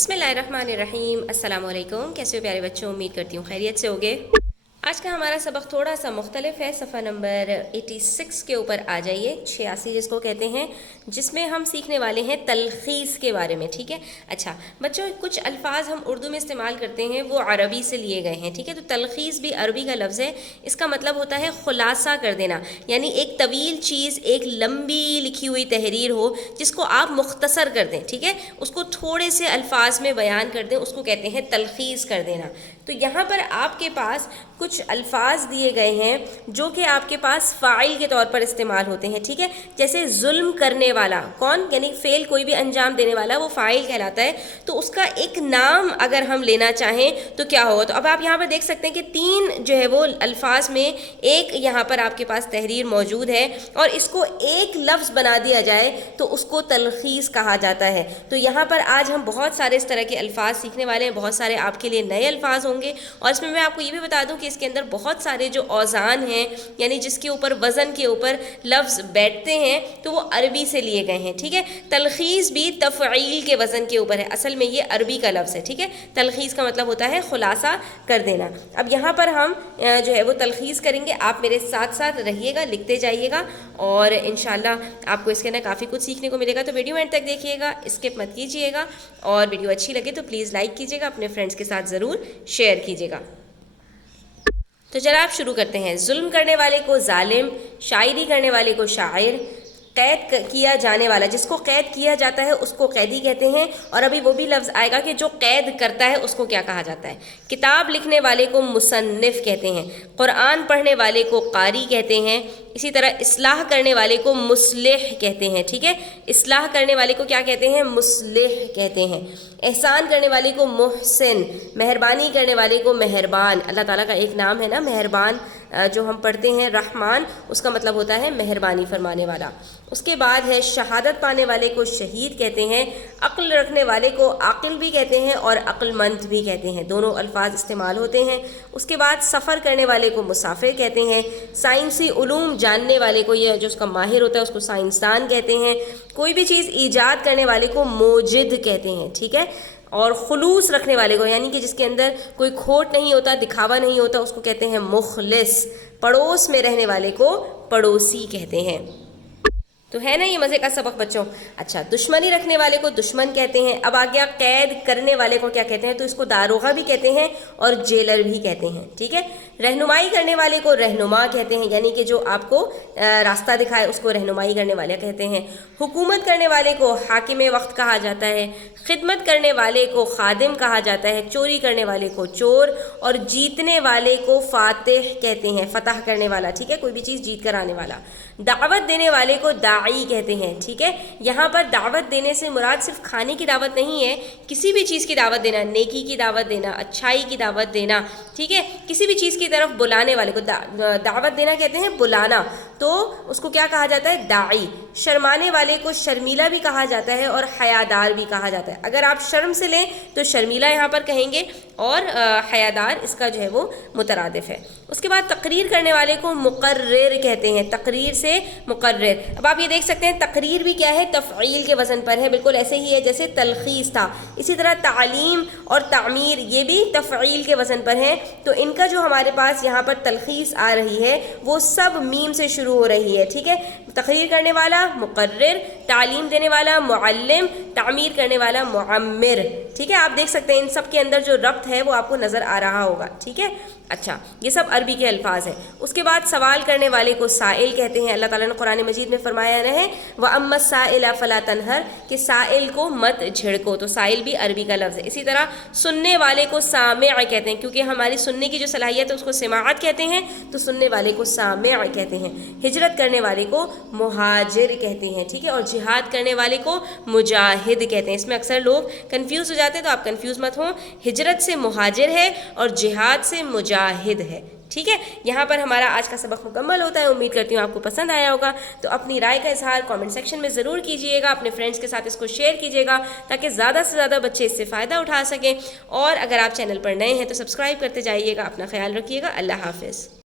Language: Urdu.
بسم اللہ الرحمن الرحیم۔ السلام علیکم، کیسے ہو پیارے بچوں؟ امید کرتی ہوں خیریت سے ہوگے۔ آج کا ہمارا سبق تھوڑا سا مختلف ہے۔ صفحہ نمبر 86 کے اوپر آ جائیے، 86 جس کو کہتے ہیں، جس میں ہم سیکھنے والے ہیں تلخیص کے بارے میں۔ ٹھیک ہے، اچھا بچوں، کچھ الفاظ ہم اردو میں استعمال کرتے ہیں وہ عربی سے لیے گئے ہیں۔ ٹھیک ہے، تو تلخیص بھی عربی کا لفظ ہے۔ اس کا مطلب ہوتا ہے خلاصہ کر دینا، یعنی ایک طویل چیز، ایک لمبی لکھی ہوئی تحریر ہو جس کو آپ مختصر کر دیں۔ ٹھیک ہے، اس کو تھوڑے سے الفاظ میں بیان کر دیں، اس کو کہتے ہیں تلخیص کر دینا۔ تو یہاں پر آپ کے پاس کچھ الفاظ دیے گئے ہیں جو کہ آپ کے پاس فاعل کے طور پر استعمال ہوتے ہیں۔ ٹھیک ہے، جیسے ظلم کرنے والا، کون؟ یعنی فعل کوئی بھی انجام دینے والا، وہ فاعل کہلاتا ہے۔ تو اس کا ایک نام اگر ہم لینا چاہیں تو کیا ہوگا؟ تو اب آپ یہاں پر دیکھ سکتے ہیں کہ تین جو ہے وہ الفاظ میں ایک یہاں پر آپ کے پاس تحریر موجود ہے، اور اس کو ایک لفظ بنا دیا جائے تو اس کو تلخیص کہا جاتا ہے۔ تو یہاں پر آج ہم بہت سارے اس طرح کے الفاظ سیکھنے والے ہیں، بہت سارے آپ کے لیے نئے الفاظ ہوں گے، اور اس میں آپ کو یہ بھی بتا دوں کہ اس کے اندر بہت سارے جو اوزان ہیں، یعنی جس کے اوپر وزن کے اوپر لفظ بیٹھتے ہیں، تو وہ عربی سے لیے گئے ہیں۔ ٹھیک ہے، تلخیص بھی تفعیل کے وزن کے اوپر ہے، اصل میں یہ عربی کا لفظ ہے۔ ٹھیک ہے، تلخیص کا مطلب ہوتا ہے خلاصہ کر دینا۔ اب یہاں پر ہم جو ہے وہ تلخیص کریں گے، آپ میرے ساتھ ساتھ رہیے گا، لکھتے جائیے گا، اور انشاءاللہ آپ کو اس کے اندر کافی کچھ سیکھنے کو ملے گا۔ تو ویڈیو اینڈ تک دیکھیے گا، اسکپ مت کیجیے گا، اور ویڈیو اچھی لگے تو پلیز لائک کیجیے گا، اپنے فرینڈس کے ساتھ ضرور شیئر کیجیے گا۔ تو چلا آپ شروع کرتے ہیں۔ ظلم کرنے والے کو ظالم، شاعری کرنے والے کو شاعر، قید کیا جانے والا، جس کو قید کیا جاتا ہے اس کو قیدی کہتے ہیں، اور ابھی وہ بھی لفظ آئے گا کہ جو قید کرتا ہے اس کو کیا کہا جاتا ہے۔ کتاب لکھنے والے کو مصنف کہتے ہیں، قرآن پڑھنے والے کو قاری کہتے ہیں، اسی طرح اصلاح کرنے والے کو مصلح کہتے ہیں۔ ٹھیک ہے، اصلاح کرنے والے کو کیا کہتے ہیں؟ مصلح کہتے ہیں۔ احسان کرنے والے کو محسن، مہربانی کرنے والے کو مہربان۔ اللہ تعالیٰ کا ایک نام ہے نا مہربان، جو ہم پڑھتے ہیں رحمان، اس کا مطلب ہوتا ہے مہربانی فرمانے والا۔ اس کے بعد ہے شہادت پانے والے کو شہید کہتے ہیں، عقل رکھنے والے کو عاقل بھی کہتے ہیں اور عقل مند بھی کہتے ہیں، دونوں الفاظ استعمال ہوتے ہیں۔ اس کے بعد سفر کرنے والے کو مسافر کہتے ہیں، سائنسی علوم جاننے والے کو، یہ جو اس کا ماہر ہوتا ہے اس کو سائنسدان کہتے ہیں، کوئی بھی چیز ایجاد کرنے والے کو موجد کہتے ہیں۔ ٹھیک ہے، اور خلوص رکھنے والے کو، یعنی کہ جس کے اندر کوئی کھوٹ نہیں ہوتا، دکھاوا نہیں ہوتا، اس کو کہتے ہیں مخلص۔ پڑوس میں رہنے والے کو پڑوسی کہتے ہیں۔ تو ہے نا یہ مزے کا سبق بچوں؟ اچھا، دشمنی رکھنے والے کو دشمن کہتے ہیں۔ اب آ گیا قید کرنے والے کو کیا کہتے ہیں؟ تو اس کو داروغہ بھی کہتے ہیں اور جیلر بھی کہتے ہیں۔ ٹھیک ہے، رہنمائی کرنے والے کو رہنما کہتے ہیں، یعنی کہ جو آپ کو راستہ دکھائے اس کو رہنمائی کرنے والے کہتے ہیں۔ حکومت کرنے والے کو حاکم وقت کہا جاتا ہے، خدمت کرنے والے کو خادم کہا جاتا ہے، چوری کرنے والے کو چور، اور جیتنے والے کو فاتح کہتے ہیں، فتح کرنے والا۔ ٹھیک ہے، کوئی بھی چیز جیت کر آنے والا۔ دعوت دینے والے کو داعی کہتے ہیں۔ ٹھیک ہے، یہاں پر دعوت دینے سے مراد صرف کھانے کی دعوت نہیں ہے، کسی بھی چیز کی دعوت دینا، نیکی کی دعوت دینا، اچھائی کی دعوت دینا۔ ٹھیک ہے، کسی بھی چیز کی طرف بلانے والے کو دعوت دینا کہتے ہیں، بلانا، تو اس کو کیا کہا جاتا ہے؟ داعی۔ شرمانے والے کو شرمیلا بھی کہا جاتا ہے اور حیادار بھی کہا جاتا ہے۔ اگر آپ شرم سے لیں تو شرمیلا یہاں پر کہیں گے، اور حیادار اس کا جو ہے وہ مترادف ہے۔ اس کے بعد تقریر کرنے والے کو مقرر کہتے ہیں، تقریر سے مقرر۔ اب آپ یہ دیکھ سکتے ہیں تقریر بھی کیا ہے؟ تفعیل کے وزن پر ہے، بالکل ایسے ہی ہے جیسے تلخیص تھا۔ اسی طرح تعلیم اور تعمیر، یہ بھی تفعیل کے وزن پر ہے۔ تو ان کا جو ہمارے پاس یہاں پر تلخیص آ رہی ہے وہ سب میم سے شروع ہو رہی ہے۔ ٹھیک ہے، تقریر کرنے والا مقرر، تعلیم دینے والا معلم، تعمیر کرنے والا معمر۔ ٹھیک ہے، آپ دیکھ سکتے ہیں ان سب کے اندر جو ربط ہے وہ آپ کو نظر آ رہا ہوگا۔ ٹھیک ہے، اچھا، یہ سب عربی کے الفاظ ہیں۔ اس کے بعد سوال کرنے والے کو سائل کہتے ہیں۔ اللہ تعالیٰ نے قرآن مجید میں فرمایا ہے وَأَمَّا السَّائِلَ فَلَا تَنْهَرْ، کہ سائل کو مت جھڑکو، تو سائل بھی عربی کا لفظ ہے۔ اسی طرح سننے والے کو سامع کہتے ہیں، کیونکہ ہماری سننے کی جو صلاحیت ہے اس کو سماعت کہتے ہیں، تو سننے والے کو سامع کہتے ہیں۔ ہجرت کرنے والے کو مہاجر کہتے ہیں۔ ٹھیک ہے، اور جہاد کرنے والے کو مجاہد کہتے ہیں۔ اس میں اکثر لوگ کنفیوز ہو جاتے ہیں، تو آپ کنفیوز مت ہوں، ہجرت سے مہاجر ہے اور جہاد سے مجاہد ہے۔ ٹھیک ہے، یہاں پر ہمارا آج کا سبق مکمل ہوتا ہے۔ امید کرتی ہوں آپ کو پسند آیا ہوگا، تو اپنی رائے کا اظہار کامنٹ سیکشن میں ضرور کیجیے گا، اپنے فرینڈس کے ساتھ اس کو شیئر کیجیے گا تاکہ زیادہ سے زیادہ بچے اس سے فائدہ اٹھا سکیں، اور اگر آپ چینل پر نئے ہیں تو سبسکرائب کرتے جائیے گا۔ اپنا خیال رکھیے گا، اللہ حافظ۔